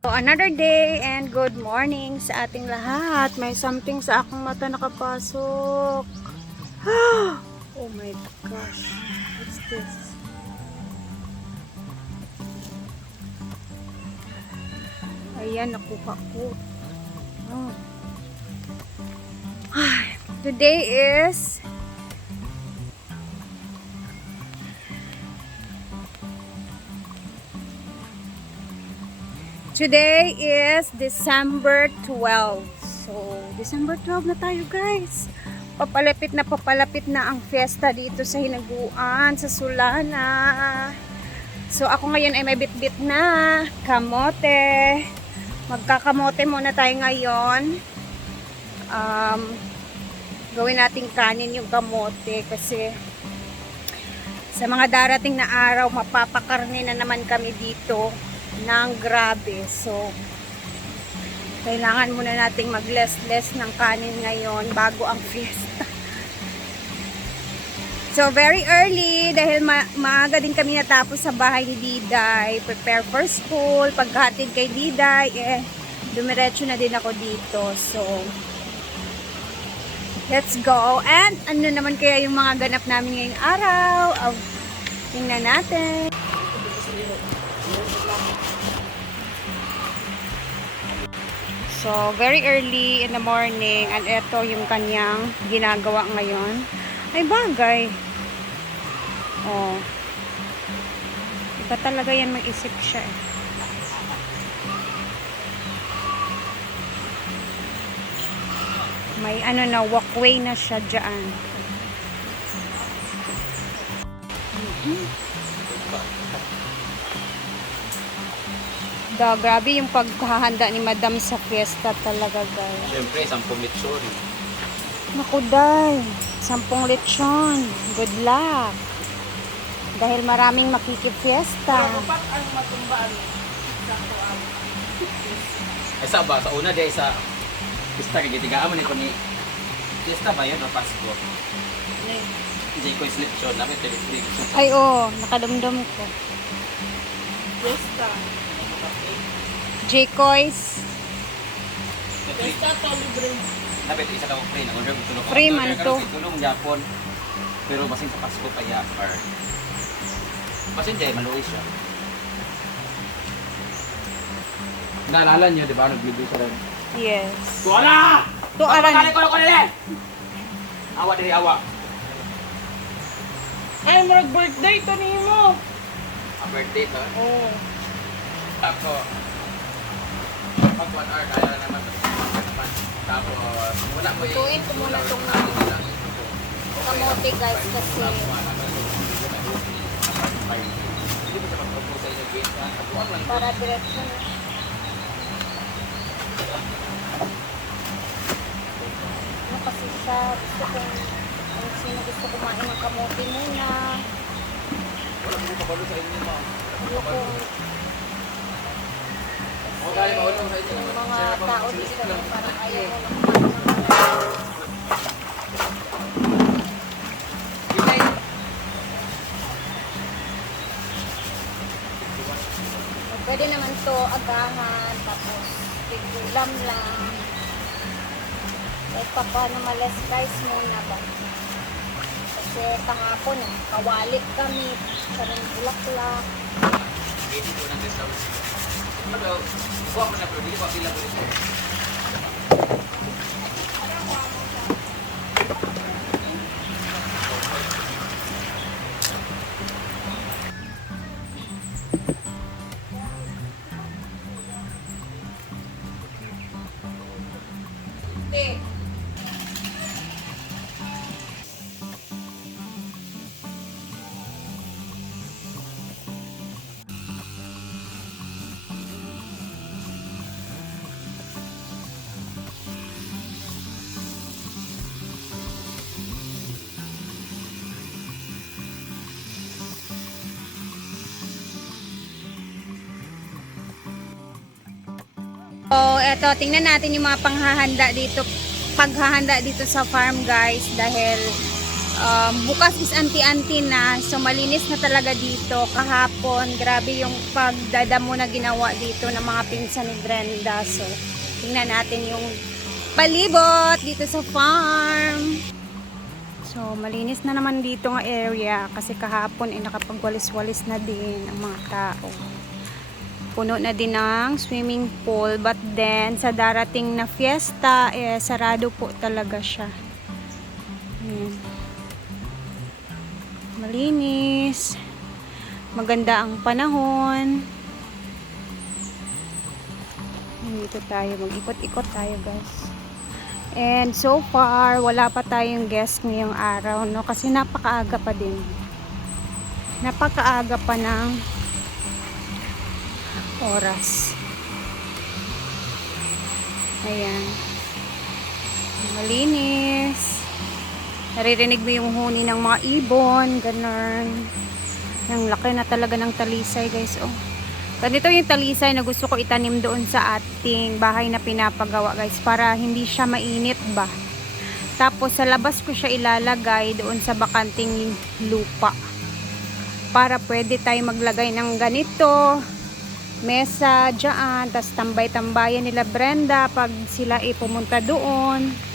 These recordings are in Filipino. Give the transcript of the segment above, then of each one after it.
So, another day and good morning sa ating lahat. May something sa akong mata nakapasok. Oh my gosh. What's this? Ayan, nakuha ko. Oh. Today is December 12. So, December 12 na tayo, guys. Papalapit na ang fiesta dito sa Hinaguan, sa Sulana. So, ako ngayon ay may bitbit na kamote. Magkakamote muna tayo ngayon. Gawin nating kanin yung kamote kasi sa mga darating na araw, mapapakarne na naman kami dito ng grabe. So, kailangan muna nating mag-less ng kanin ngayon bago ang fiesta. So, very early dahil maaga din kami natapos sa bahay ni Diday. Prepare for school. Paghatid kay Diday, dumiretso na din ako dito. So, let's go. And ano naman kaya yung mga ganap namin ngayong araw? Tingnan natin. So, very early in the morning. And ito yung kanyang ginagawa ngayon. Ay, bagay. Oh. Iba talaga yan, mag-isip siya eh. May ano na, walkway na siya dyan. Grabe yung paghahanda ni Madam sa fiesta talaga, guys. Siyempre, 10 lechon. Naku, day. 10 lechon. Good luck. Dahil maraming makikifiesta. Ay, sa ba? Sa una, di sa pista kay gitigaan mo nito ni pista ba yun o Pasko? Hindi ko is lechon. Namin telephone. Ay, oo. Nakadumdum ko. Fiesta. J-Coys. Fiesta to libre. Namin isa ka mo free. Nag-order ko tulong. Free man to. Tulong Japon. Pero basin sa Pasko pa yapar. Basin di, maluwi siya. Naalala niyo, di ba? Nag-video sa rin. Yes. Tuwala! Tuwaran. Ko nila! Awa diri awa. Ay, mag-birthday to ni mo. Birthday to. Oh. Ako. Pag 1 hour, kaya naman. Tapos, wala mo Tutuin ko muna itong kamote, guys, kasi para diretso na. Ano kasi siya, gusto kong, kung sino gusto kumain ng kamote muna. Wala mo kabalo sa inyo, ma'am. Yung mga tao dito parang ayaw mo na pwede naman to agahan tapos tigulam lang kahit pa paano malas guys muna ba kasi kahapon kawali kami sarang bulaklak. Hindi ko nang gusto. Pero, buwan mo na pero hindi pa bilang ko ito. So, eto, tingnan natin yung mga paghahanda dito sa farm, guys, dahil bukas is anti-anti na. So malinis na talaga dito. Kahapon, grabe yung pagdadamo na ginawa dito ng mga pinsan ni Brenda. So tingnan natin yung palibot dito sa farm. So malinis na naman dito ng area kasi kahapon nakapagwalis-walis na din ang mga tao. Puno na din ng swimming pool, but then sa darating na fiesta sarado po talaga siya. Ayan. Malinis, maganda ang panahon. Dito tayo, mag-ikot-ikot tayo guys. And so far wala pa tayong guest ngayong araw, no, kasi napakaaga pa din, napakaaga pa ng oras. Ayan, malinis. Naririnig mo yung huni ng mga ibon, ganun. Ang laki na talaga ng talisay guys. Oh, ganito yung talisay na gusto ko itanim doon sa ating bahay na pinapagawa guys, para hindi siya mainit ba. Tapos sa labas ko siya ilalagay doon sa bakanting lupa, para pwede tayo maglagay ng ganito mesa dyan, tas tambay-tambayan nila Brenda pag sila pumunta doon.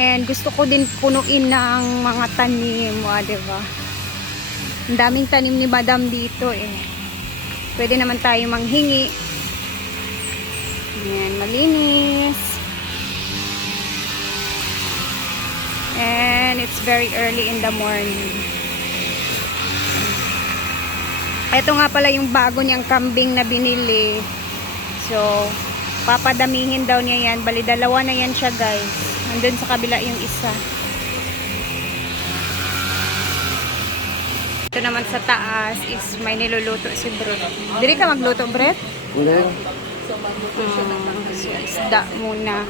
And gusto ko din punuin ng mga tanim, diba? Ang daming tanim ni Madam dito pwede naman tayo manghingi. Ayan, malinis. And it's very early in the morning. Ito nga pala yung bago niyang kambing na binili. So, papadamihin daw niya yan. Bali, dalawa na yan siya guys. Nandun sa kabila yung isa. Ito naman sa taas is may niluluto si Brett. Dili ka magluto, Brett? Hindi. So, isda muna.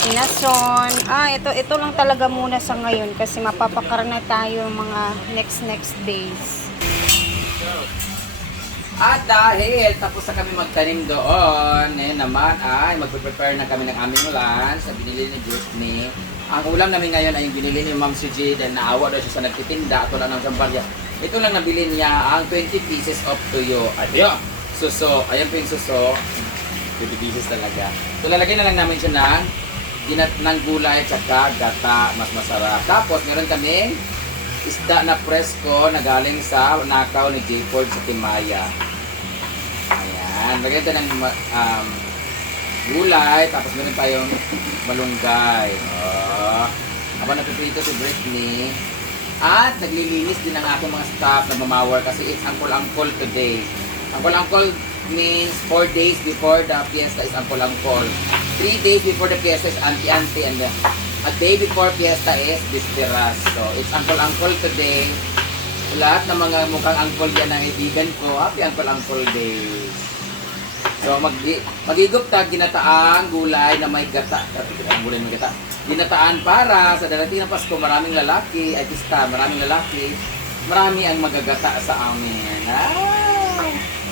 Sinason. Ito lang talaga muna sa ngayon kasi mapapakar na tayo mga next days. At dahil tapos na kami magtanim doon, ngayon naman ay magpe-prepare na kami ng aming lunch sa binili ni Britney. Ang ulam namin ngayon ay yung binili ni Ma'am Suji, dahil naawa daw siya sa nagtitinda. Ito lang ng sambalya. Ito lang nabili niya, ang 20 pieces of tuyo. At yun, suso. Ayan po yung suso. 20 pieces talaga. So lalagay na lang namin siya ng gulay tsaka gata, mas masarap. Tapos meron kaming isda na presko na galing sa nakaw ni J. Ford sa Timaya. Ayan, lagyan tayo ng gulay, tapos meron tayong malunggay. Habang napiprito si Britney. At naglilinis din ang aking mga staff na mamawer kasi it's Angkol today. Angkol means 4 days before the fiesta is Angkol. 3 days before the fiesta is Auntie and a day before fiesta is Bisperas. So, it's Angkol today. Lahat ng mga mukhang angkol yan ang ibigan ko. Happy Angkol Day. So, mag-igup tag ginataang gulay na may gata. Ginataan para sa darating na Pasko, maraming lalaki, ay pista, maraming lalaki, marami ang magagata sa amin.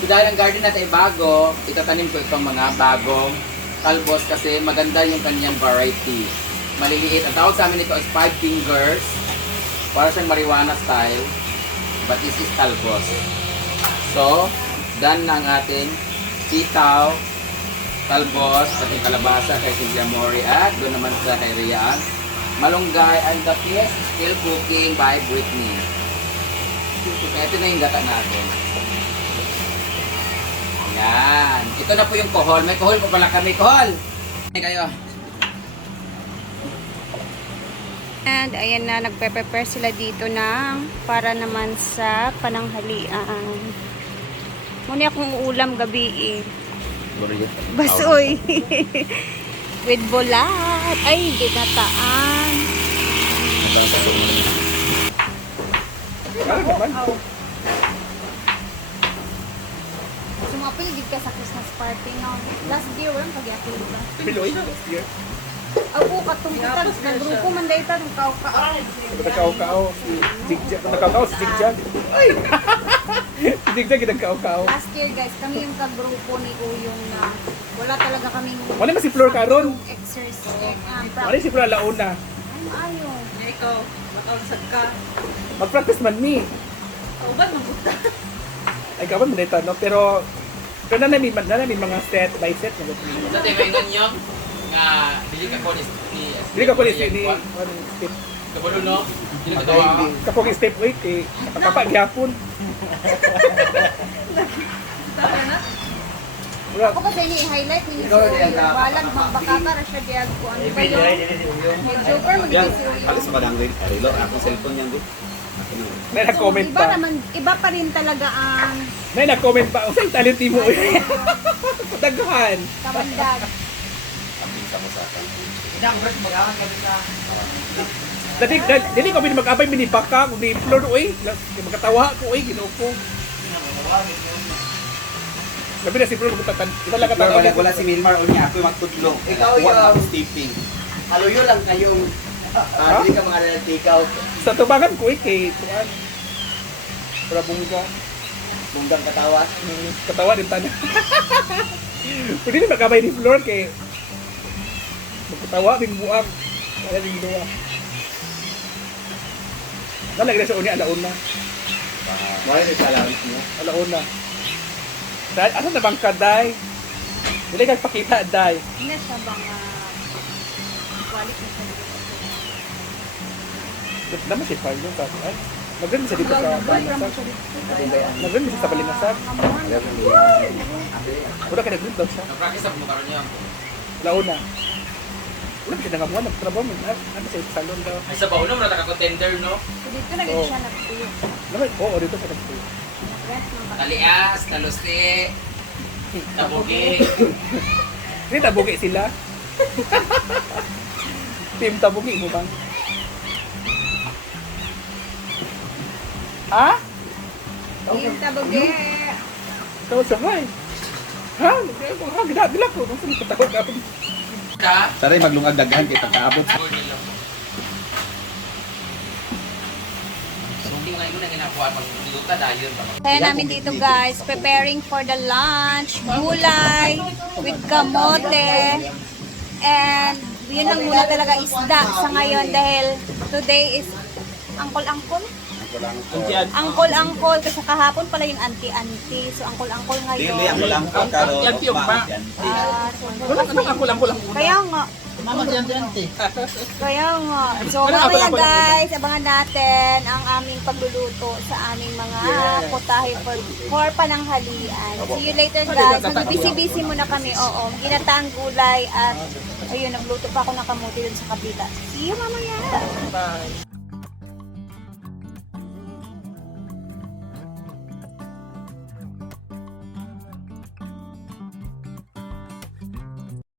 So, dahil ang garden natin ay bago, itatanim ko itong mga bagong talbos kasi maganda yung kanyang variety. Maliliit. Ang tawag sa amin ito is 5 fingers. Para siyang marijuana style. But this is talbos. So, done na ang ating sitaw, talbos, pati kalabasa kay Silvia Mori. At doon naman sa kay Rian. Malunggay. And the piece is still cooking by Britney. Ito na yung gata natin. Ayan. Ito na po yung kohol. May kohol po pala kami. Kohol! Hey kayo. And ayan na, nagpe-prepare sila dito ng para naman sa pananghalian. Muna akong ulam gabi basoy. With bulat. Ay, ginataan. Sumapil, gid ka sa Christmas party no? Last year, walang pag-yapil ka. Piloy na last year. Ako, katungkutan, nagrupo man dahil ito, ng kao-kao. Nagkao-kao. Si Jigjag. Nagkao-kao si Jigjag. Ay! Si Jigjag nagkao-kao. Last year guys, kami yung kagrupo ni Uyong na wala talaga kaming Wala na si Flor karon. exercise. Wala si Flor launa. Ay, ayaw. Ikaw, makausap ka. Mag-practice man ni. Kauban, mabuta. Ay kaban mo dito, no? Pero namin mga set by set na gawin. Sa tayo ngayon nyo, nga, dili ka ko ni... Dili ka police ni step. Kabalo, no? Dili ka tawa. Kapag step 8 eh nakapagyapon. Wala. Ako kasi ni-highlight ni Ikaw, Uyong. Diana. Walang magbakakara siya diyan ko. Ano ba yun? Super Yan, magiging si alis Uyong. ko lang din. Arilo, akong cellphone yan din. May nag-comment Iba pa. naman, iba pa rin talaga ang May nag-comment pa. O sa'yo talent mo eh. Daghan. kamandag. Dili ko bin mag-abay minibaka kung ni Flor oy. Magkatawa ko oy, ginoo ko. Labi na si Flor magtatan. Iba lang Wala, katawa. wala si Milmar o niya. Ako'y magtudlo. Ikaw Huwag yung- ako stepping. Haluyo lang kayong hindi ka mga lalatigaw. Sa tubangan ko eh kay kuan. Para bungga. Bunggang katawa. Katawa din tanan. Pwede na magkabay ni Flor kay magkatawa din buang. Kaya din duwa. Nalagay na sa uni alauna. Mawala sa allowance mo. Alauna. Dahil, asa na bang kaday? Dili kang pakita, day. Hindi siya bang quality na siya. Naman si Parlo ka. Ay, nagrin siya dito sa Wala Balinasag. siya dito. Nagrin siya sa Balinasag. Wala ka nagrin daw siya. Nag-practice sa mukha niya. Alauna. Wala siya nangamuhan. Nagtrabaho mo. Ano siya sa salon daw. Ay, sa baon naman, nataka-contender, no? So dito na rin siya nagtuyo. Naman, oo, dito siya nagtuyo. Rent ng bata. Talias, talusti, tabugi. Hindi tabugi sila. Team tabugi mo bang? Ha? Yung taboge. Tawag sa hay. Ha? Ha? Ginagila ko. Nung saan patawag ka? Ka? Saray, maglungag daghan kay pagkaabot. Goal nila. So, hindi nga yun ang ginakuha. Pag-luta na yun. Kaya namin dito guys, preparing for the lunch, gulay with kamote, and yun lang muna talaga isda sa ngayon dahil today is angkol-angkol. Angkol-angkol kasi kahapon pala yung anti-anti. So angkol-angkol Dili, ngayon. ako lang ko. Karo, Yan, yung pa. yan. So, Wala ka nang ako lang. kaya nga. Kaya nga. So mamaya guys, abangan natin ang aming pagluluto sa aming mga potahe for pananghalian. See you later guys. Mag-busy-busy muna kami. Oo, ginataang gulay at ayun, nagluto pa ako ng kamuti dun sa kabila. See you mamaya. Bye.